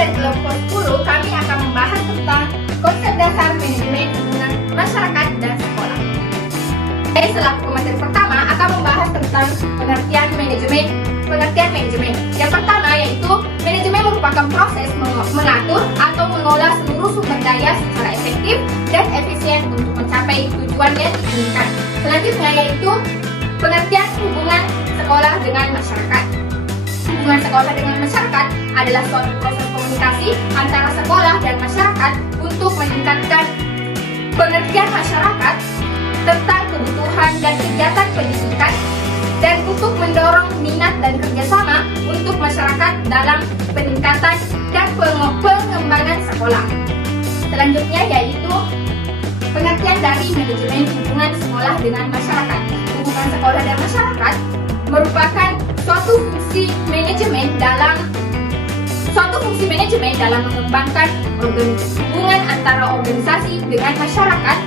dari kelompok 10 kami akan membahas tentang konsep dasar manajemen hubungan masyarakat dan sekolah. Saya selaku pemateri pertama akan membahas tentang pengertian manajemen. Yang pertama yaitu manajemen merupakan proses mengatur atau mengolah seluruh sumber daya secara efektif dan efisien untuk mencapai tujuan yang diinginkan. Selanjutnya yaitu pengertian hubungan sekolah dengan masyarakat. Hubungan sekolah dengan masyarakat adalah suatu proses komunikasi antara sekolah dan masyarakat untuk meningkatkan pengertian masyarakat tentang kebutuhan dan kegiatan pendidikan dan untuk mendorong minat dan kerjasama untuk masyarakat dalam peningkatan dan pengembangan sekolah. Selanjutnya yaitu pengertian dari manajemen hubungan sekolah dengan masyarakat. Hubungan sekolah dan masyarakat merupakan suatu fungsi manajemen dalam mengembangkan hubungan antara organisasi dengan masyarakat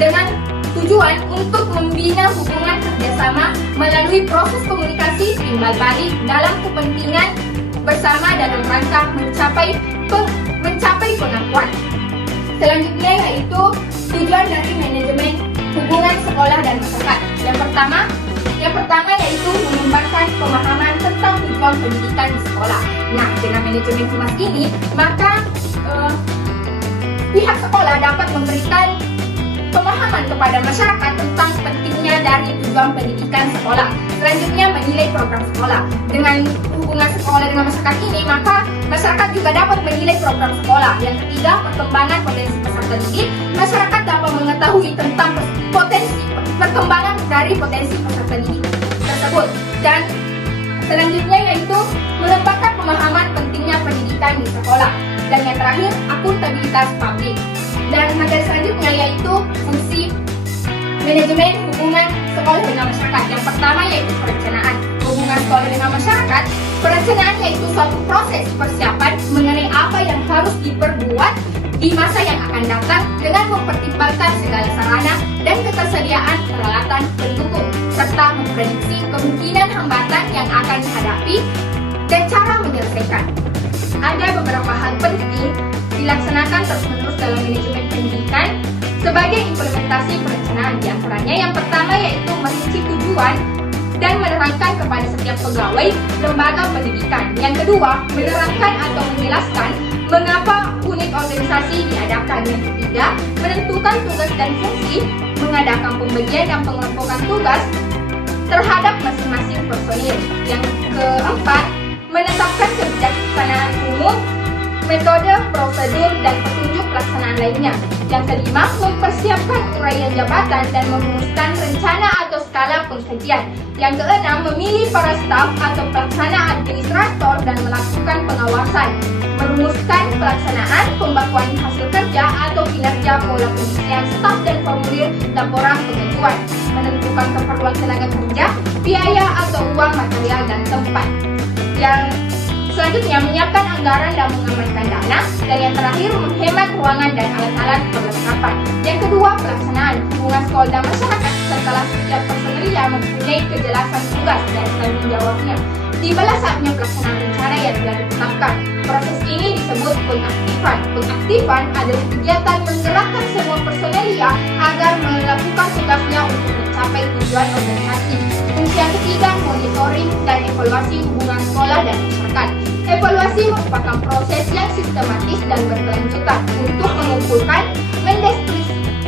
dengan tujuan untuk membina hubungan kerjasama melalui proses komunikasi timbal balik dalam kepentingan bersama dalam rangka mencapai pengakuan. Selanjutnya yaitu tujuan dari manajemen hubungan sekolah dan masyarakat. Yang pertama yaitu mengembangkan pemahaman tentang tujuan pendidikan di sekolah. Nah, dengan manajemen humas ini, maka pihak sekolah dapat memberikan pemahaman kepada masyarakat tentang pentingnya dari tujuan pendidikan sekolah. Selanjutnya menilai program sekolah. Dengan hubungan sekolah dengan masyarakat ini, maka masyarakat juga dapat menilai program sekolah. Yang ketiga, perkembangan potensi peserta didik. Masyarakat dapat mengetahui tentang perkembangan dari potensi peserta didik tersebut. Dan selanjutnya yaitu mengembangkan pemahaman pentingnya pendidikan di sekolah. Dan yang terakhir, akuntabilitas publik. Dan materi selanjutnya yaitu fungsi manajemen hubungan sekolah dengan masyarakat. Yang pertama yaitu perencanaan. Hubungan sekolah dengan masyarakat, perencanaan yaitu suatu proses persiapan mengenai apa yang harus diperbuat di masa yang akan datang dengan mempertimbangkan segala sarana dan ketersediaan peralatan pendukung serta memprediksi kemungkinan hambatan yang akan dihadapi dan cara menyelesaikan. Ada beberapa hal penting dilaksanakan terus-menerus dalam manajemen pendidikan sebagai implementasi perencanaan. Di antaranya yang pertama yaitu merinci tujuan dan menerangkan kepada setiap pegawai lembaga pendidikan. Yang kedua, menerangkan atau menjelaskan mengapa unit organisasi diadakan. Yang ketiga, menentukan tugas dan fungsi, mengadakan pembagian dan pengelompokan tugas terhadap masing-masing personil. Yang keempat, menetapkan kebijaksanaan umum, metode, prosedur, dan petunjuk pelaksanaan lainnya. Yang kelima, mempersiapkan uraian jabatan dan merumuskan rencana atau skala pengkajian. Yang keenam, memilih para staf atau pelaksana administrator dan melakukan pengawasan. Merumuskan pelaksanaan pembakuan hasil kerja atau kinerja pola pengisian staf dan formulir laporan pengajuan. Menentukan keperluan tenaga kerja, biaya atau uang material dan tempat. Yang selanjutnya, menyiapkan anggaran dan mengamankan dana. Dan yang terakhir, menghemat ruangan dan alat-alat perlengkapan. Yang kedua, pelaksanaan hubungan sekolah dan masyarakat. Setelah setiap personilnya mempunyai kejelasan tugas dan tanggung jawabnya, tibalah saatnya pelaksanaan rencana yang telah ditetapkan. Proses ini disebut pengaktifan. Pengaktifan adalah kegiatan menggerakkan semua personelia agar melakukan tugasnya untuk mencapai tujuan organisasi. Fungsi yang ketiga, monitoring dan evaluasi hubungan sekolah dan masyarakat. Evaluasi merupakan proses yang sistematis dan berkelanjutan untuk mengumpulkan,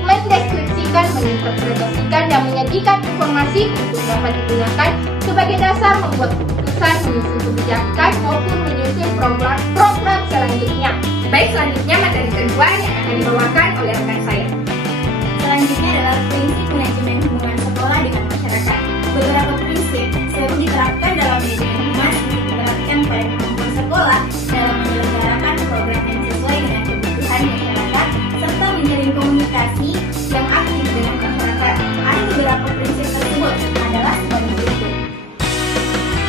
mendeskripsikan, menginterpretasikan, dan menyajikan informasi untuk dapat digunakan sebagai dasar membuat keputusan, menyusun kebijakan, maupun menyusun program selanjutnya. Baik, selanjutnya materi kedua yang akan dibawakan oleh rekan saya. Selanjutnya adalah prinsip manajemen hubungan sekolah dengan masyarakat. Beberapa prinsip selalu diterapkan dalam manajemen humas untuk diperhatikan pada kemampuan sekolah dalam menyelenggarakan program yang sesuai dengan kebutuhan masyarakat serta menjalin komunikasi yang aktif dengan masyarakat. Ada beberapa prinsip tersebut adalah sebagai berikut.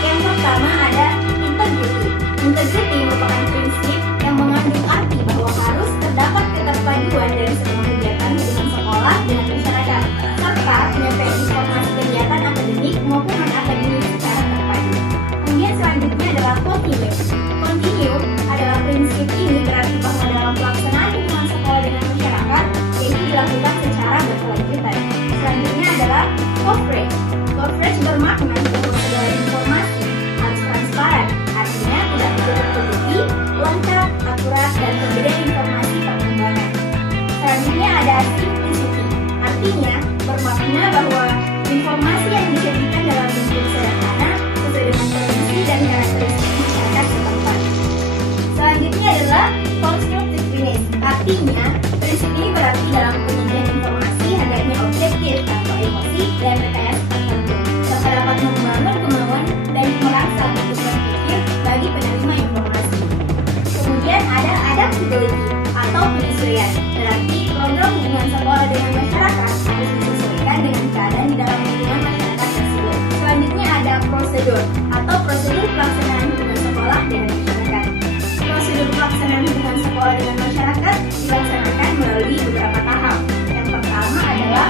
Yang pertama ada integrity. Integrity merupakan prinsip yang mengandung arti bahwa harus terdapat keterpaduan dari semua adalah constructiveness. Artinya, prinsip ini berarti dalam penyajian informasi hendaknya objektif tanpa emosi dan rekayasa tertentu, serta dapat membangun kemauan dan merasa untuk berpikir bagi penerima informasi. Kemudian ada adaptability atau penyesuaian, berarti program hubungan sekolah dengan masyarakat harus disesuaikan dengan keadaan di dalam lingkungan masyarakat tersebut. Selanjutnya ada prosedur atau prosedur pelaksanaan hubungan sekolah dengan masyarakat. Prosedur pelaksanaan hubungan sekolah dengan masyarakat dilaksanakan melalui beberapa tahap. Yang pertama adalah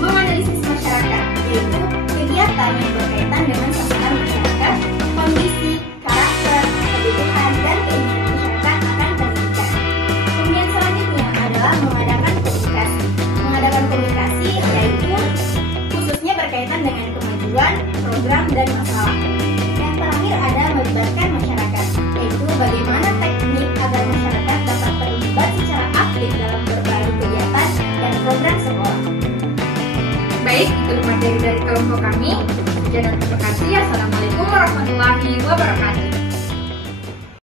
menganalisis masyarakat, yaitu kegiatan yang berkaitan dengan sasaran masyarakat, kondisi, karakter, kebutuhan, dan keinginan masyarakat akan pendidikan. Kemudian selanjutnya adalah mengadakan komunikasi. Mengadakan komunikasi yaitu khususnya berkaitan dengan kemajuan, program, dan masalah. Yang terakhir ada melibatkan masyarakat, yaitu bagaimana teknik agar masyarakat dapat terlibat secara aktif dalam berbagai kegiatan dan program sekolah. Baik, itu materi dari kelompok kami. Dan terima kasih. Assalamualaikum warahmatullahi wabarakatuh.